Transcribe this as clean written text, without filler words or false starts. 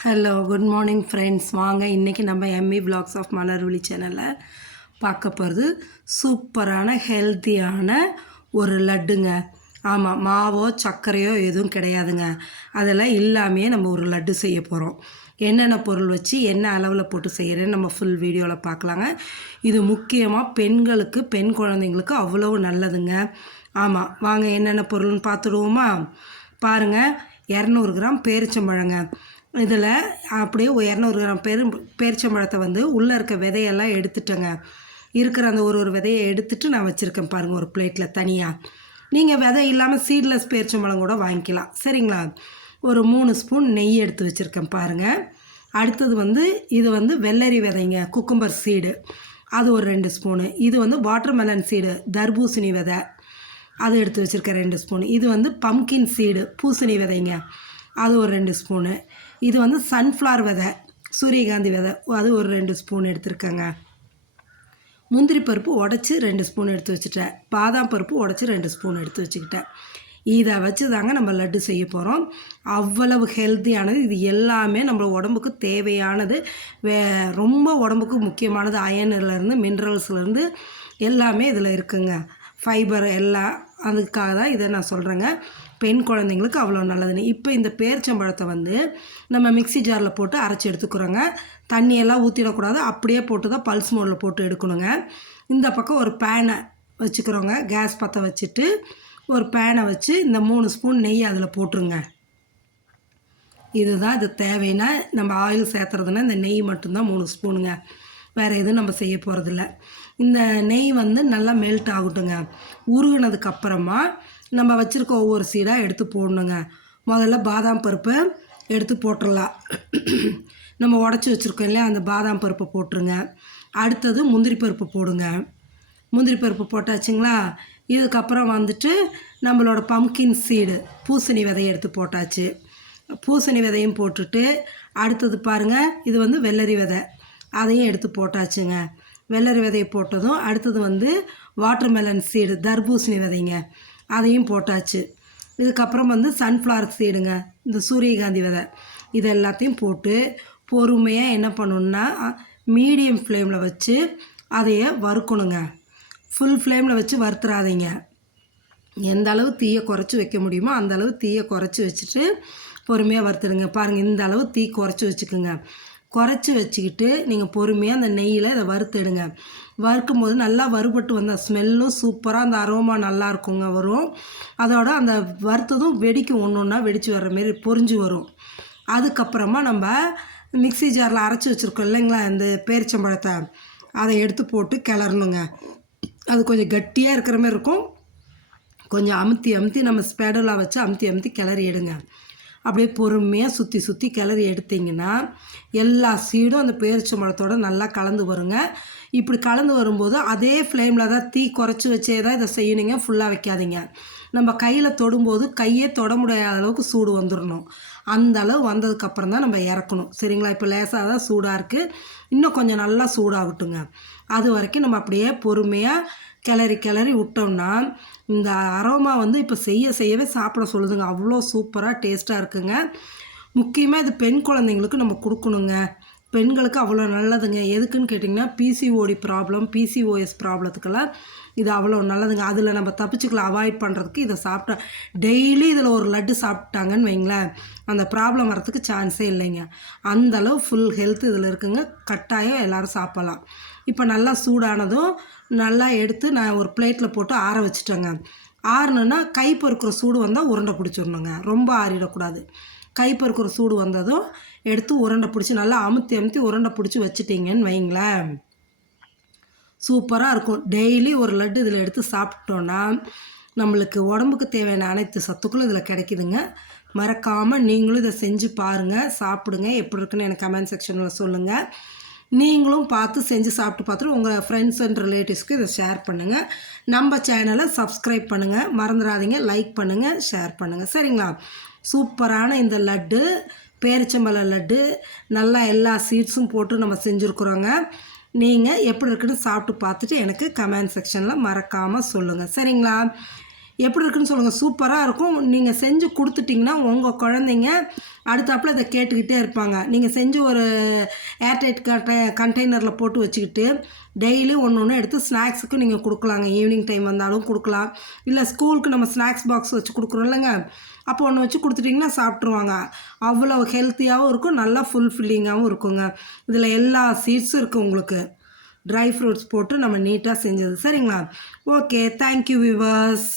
Hello good morning friends. வாங்க இன்றைக்கி நம்ம எம்மி விலாக்ஸ் ஆஃப் மலர்விழி சேனலில் பார்க்க போகிறது சூப்பரான ஹெல்த்தியான ஒரு லட்டுங்க. ஆமாம், மாவோ சர்க்கரையோ எதுவும் கிடையாதுங்க. அதெல்லாம் இல்லாமையே நம்ம ஒரு லட்டு செய்ய போகிறோம். என்னென்ன பொருள் வச்சு என்ன அளவில் போட்டு செய்கிறேன்னு நம்ம ஃபுல் வீடியோவில் பார்க்கலாங்க. இது முக்கியமாக பெண்களுக்கு, பெண் குழந்தைங்களுக்கு அவ்வளவு நல்லதுங்க. ஆமாம், வாங்க என்னென்ன பொருள்னு பார்த்துடுவோமா? பாருங்கள், 200 கிராம் பேரிச்சம்பழங்க. இதில் அப்படியே 200 கிராம் பேரிச்சம்பழத்தை உள்ளே இருக்க விதையெல்லாம் எடுத்துட்டேங்க. இருக்கிற அந்த ஒரு விதையை எடுத்துகிட்டு நான் வச்சுருக்கேன் பாருங்கள் ஒரு பிளேட்டில் தனியாக. நீங்கள் விதை இல்லாமல் சீட்லெஸ் பேரிச்சம்பழம் கூட வாங்கிக்கலாம், சரிங்களா? ஒரு 3 ஸ்பூன் நெய் எடுத்து வச்சுருக்கேன் பாருங்கள். அடுத்தது இது வெள்ளரி விதைங்க, குக்கும்பர் சீடு, அது ஒரு 2 ஸ்பூனு. இது வாட்டர்மெலன் சீடு, தர்பூசணி விதை, அது எடுத்து வச்சுருக்கேன் 2 ஸ்பூன். இது பம்கின் சீடு, பூசணி விதைங்க, அது ஒரு 2 ஸ்பூனு. இது சன்ஃப்ளவர் விதை, சூரியகாந்தி விதை, அது ஒரு 2 ஸ்பூன் எடுத்துருக்கேங்க. முந்திரி பருப்பு உடச்சி 2 ஸ்பூன் எடுத்து வச்சுட்டேன். பாதாம் பருப்பு உடச்சி 2 ஸ்பூன் எடுத்து வச்சுக்கிட்டேன். இதை வச்சு தாங்க நம்ம லட்டு செய்ய போகிறோம். அவ்வளவு ஹெல்த்தியானது. இது எல்லாமே நம்ம உடம்புக்கு தேவையானது. ரொம்ப உடம்புக்கு முக்கியமானது. அயன்லேருந்து மினரல்ஸ்லேருந்து எல்லாமே இதில் இருக்குங்க. ஃபைபர் எல்லாம், அதுக்காக தான் இதை நான் சொல்கிறேங்க. பெண் குழந்தைங்களுக்கு அவ்வளோ நல்லதுன்னு. இப்போ இந்த பேரிச்சம்பழத்தை நம்ம மிக்ஸி ஜாரில் போட்டு அரைச்சி எடுத்துக்கிறோங்க. தண்ணியெல்லாம் ஊற்றிடக்கூடாது, அப்படியே போட்டு தான் பல்ஸ் மோடில் போட்டு எடுக்கணுங்க. இந்த பக்கம் ஒரு பேனை வச்சுக்கிறோங்க. கேஸ் பற்ற வச்சுட்டு ஒரு பேனை வச்சு இந்த 3 ஸ்பூன் நெய் அதில் போட்டுருங்க. இதுதான் இது தேவைன்னா, நம்ம ஆயில் சேர்த்துறதுன்னா இந்த நெய் மட்டும்தான் 3 ஸ்பூனுங்க. வேறு எதுவும் நம்ம செய்ய போகிறதில்ல. இந்த நெய் நல்லா மெல்ட் ஆகட்டுங்க. உருகினதுக்கப்புறமா நம்ம வச்சுருக்க ஒவ்வொரு சீடாக எடுத்து போடணுங்க. முதல்ல பாதாம் பருப்பை எடுத்து போட்டுடலாம். நம்ம உடச்சி வச்சுருக்கோம் இல்லையா, அந்த பாதாம் பருப்பை போட்டுருங்க. அடுத்தது முந்திரி பருப்பு போடுங்க. முந்திரி பருப்பு போட்டாச்சுங்களா? இதுக்கப்புறம் நம்மளோட பம்கின் சீடு, பூசணி விதையை எடுத்து போட்டாச்சு. பூசணி விதையும் போட்டுட்டு அடுத்தது பாருங்கள், இது வெள்ளரி விதை, அதையும் எடுத்து போட்டாச்சுங்க. வெள்ளரி விதையை போட்டதும் அடுத்தது வாட்டர்மெலன் சீடு, தர்பூசணி விதைங்க, அதையும் போட்டாச்சு. இதுக்கப்புறம் சன்ஃப்ளவர் சீடுங்க, இந்த சூரியகாந்தி விதை, இது எல்லாத்தையும் போட்டு பொறுமையாக என்ன பண்ணணுன்னா மீடியம் ஃப்ளேமில் வச்சு அதையே வறுக்கணுங்க. ஃபுல் ஃப்ளேமில் வச்சு வறுத்துறாதீங்க. எந்த அளவு தீயை குறைச்சி வைக்க முடியுமோ அந்த அளவு தீயை குறைச்சி வச்சுட்டு பொறுமையாக வறுத்துடுங்க. பாருங்கள், இந்த அளவு தீ குறைச்சி வச்சுக்கோங்க. குறைச்சி வச்சுக்கிட்டு நீங்கள் பொறுமையாக அந்த நெய்யில் இதை வறுத்துடுங்க. வறுக்கும் போது நல்லா வறுபட்டு வந்தால் ஸ்மெல்லும் சூப்பராக, அந்த அரோமா நல்லா இருக்குங்க வரும். அதோட அந்த வறுத்ததும் வெடிக்கும், ஒன்று ஒன்றா வெடித்து வர்ற மாரி பொரிஞ்சு வரும். அதுக்கப்புறமா நம்ம மிக்ஸி ஜாரில் அரைச்சி வச்சுருக்கோம் இல்லைங்களா, இந்த பேரிச்சம்பழத்தை, அதை எடுத்து போட்டு கிளறணுங்க. அது கொஞ்சம் கட்டியாக இருக்கிற மாதிரி இருக்கும். கொஞ்சம் அமுத்தி நம்ம ஸ்பேடலாக வச்சு அமுத்தி கிளறி எடுங்க. அப்படியே பொறுமையாக சுற்றி கிளறி எடுத்திங்கன்னா எல்லா சீடும் அந்த பேரிச்சம்பழத்தோடு நல்லா கலந்து வருங்க. இப்படி கலந்து வரும்போது அதே ஃப்ளேமில் தான், தீ குறைச்சி வச்சே தான் இதை செய்யணுங்க. ஃபுல்லாக வைக்காதீங்க. நம்ம கையில் தொடும்போது கையே தொட முடியாத அளவுக்கு சூடு வந்துடணும். அந்த அளவு வந்ததுக்கப்புறம் தான் நம்ம இறக்கணும், சரிங்களா? இப்போ லேசாக தான் சூடாக இருக்குது, இன்னும் கொஞ்சம் நல்லா சூடாகட்டுங்க. அது வரைக்கும் நம்ம அப்படியே பொறுமையாக கிளறி விட்டோம்னா இந்த அரோமா இப்போ செய்யவே சாப்பிட சொல்லுதுங்க. அவ்வளோ சூப்பராக டேஸ்ட்டாக இருக்குங்க. முக்கியமாக இது பெண் குழந்தைங்களுக்கு நம்ம கொடுக்கணுங்க. பெண்களுக்கு அவ்வளோ நல்லதுங்க. எதுக்குன்னு கேட்டிங்கன்னா, பிசிஓடி ப்ராப்ளம், பிசிஓஎஸ் ப்ராப்ளத்துக்கெல்லாம் இது அவ்வளோ நல்லதுங்க. அதில் நம்ம தப்பிச்சுக்கலாம். அவாய்ட் பண்ணுறதுக்கு இதை சாப்பிட்டா, டெய்லி இதில் ஒரு லட்டு சாப்பிட்டாங்கன்னு வைங்களேன், அந்த ப்ராப்ளம் வரத்துக்கு சான்ஸே இல்லைங்க. அந்தளவு ஃபுல் ஹெல்த் இதில் இருக்குங்க. கட்டாயம் எல்லோரும் சாப்பிட்லாம். இப்போ நல்லா சூடானதும் நல்லா எடுத்து நான் ஒரு பிளேட்டில் போட்டு ஆற வச்சுட்டேங்க. ஆறணுன்னா கை பொறுக்கிற சூடு வந்தால் உருண்டை பிடிச்சிடணுங்க. ரொம்ப ஆறிடக்கூடாது. கை பொறுக்கிற சூடு வந்ததும் எடுத்து உருண்டை பிடிச்சி நல்லா அமுத்தி உருண்டை பிடிச்சி வச்சுட்டிங்கன்னு வைங்களேன், சூப்பராக இருக்கும். டெய்லி ஒரு லட்டு இதில் எடுத்து சாப்பிட்டோன்னா நம்மளுக்கு உடம்புக்கு தேவையான அனைத்து சத்துக்களும் இதில் கிடைக்குதுங்க. மறக்காமல் நீங்களும் இதை செஞ்சு பாருங்கள், சாப்பிடுங்க. எப்படி இருக்குன்னு எனக்கு கமெண்ட் செக்ஷனில் சொல்லுங்கள். நீங்களும் பார்த்து செஞ்சு சாப்பிட்டு பார்த்துட்டு உங்கள் ஃப்ரெண்ட்ஸ் அண்ட் ரிலேட்டிவ்ஸ்க்கு இதை ஷேர் பண்ணுங்கள். நம்ம சேனலை சப்ஸ்கிரைப் பண்ணுங்கள், மறந்துடாதீங்க. லைக் பண்ணுங்கள், ஷேர் பண்ணுங்கள், சரிங்களா? சூப்பரான இந்த லட்டு, பேரிச்சம்பழ லட்டு, நல்லா எல்லா சீட்ஸும் போட்டு நம்ம செஞ்சுருக்குறோங்க. நீங்கள் எப்படி இருக்குன்னு சாப்பிட்டு பார்த்துட்டு எனக்கு கமெண்ட் செக்ஷனில் மறக்காமல் சொல்லுங்கள், சரிங்களா? எப்படி இருக்குன்னு சொல்லுங்கள். சூப்பராக இருக்கும். நீங்கள் செஞ்சு கொடுத்துட்டிங்கன்னா உங்கள் குழந்தைங்க அடுத்தாப்புல இதை கேட்டுக்கிட்டே இருப்பாங்க. நீங்கள் செஞ்சு ஒரு ஏர்டைட் கண்டெய்னரில் போட்டு வச்சுக்கிட்டு டெய்லி ஒன்று ஒன்று எடுத்து ஸ்நாக்ஸுக்கு நீங்கள் கொடுக்கலாங்க. ஈவினிங் டைம் வந்தாலும் கொடுக்கலாம். இல்லை ஸ்கூலுக்கு நம்ம ஸ்நாக்ஸ் பாக்ஸ் வச்சு கொடுக்குறோம் இல்லைங்க, அப்போ ஒன்று வச்சு கொடுத்துட்டிங்கன்னா சாப்பிட்ருவாங்க. அவ்வளோ ஹெல்த்தியாகவும் இருக்கும், நல்லா ஃபுல்ஃபில்லிங்காகவும் இருக்குங்க. இதில் எல்லா சீட்ஸும் இருக்குது உங்களுக்கு. ட்ரை ஃப்ரூட்ஸ் போட்டு நம்ம நீட்டாக செஞ்சது. சரிங்களா? Okay, thank you viewers.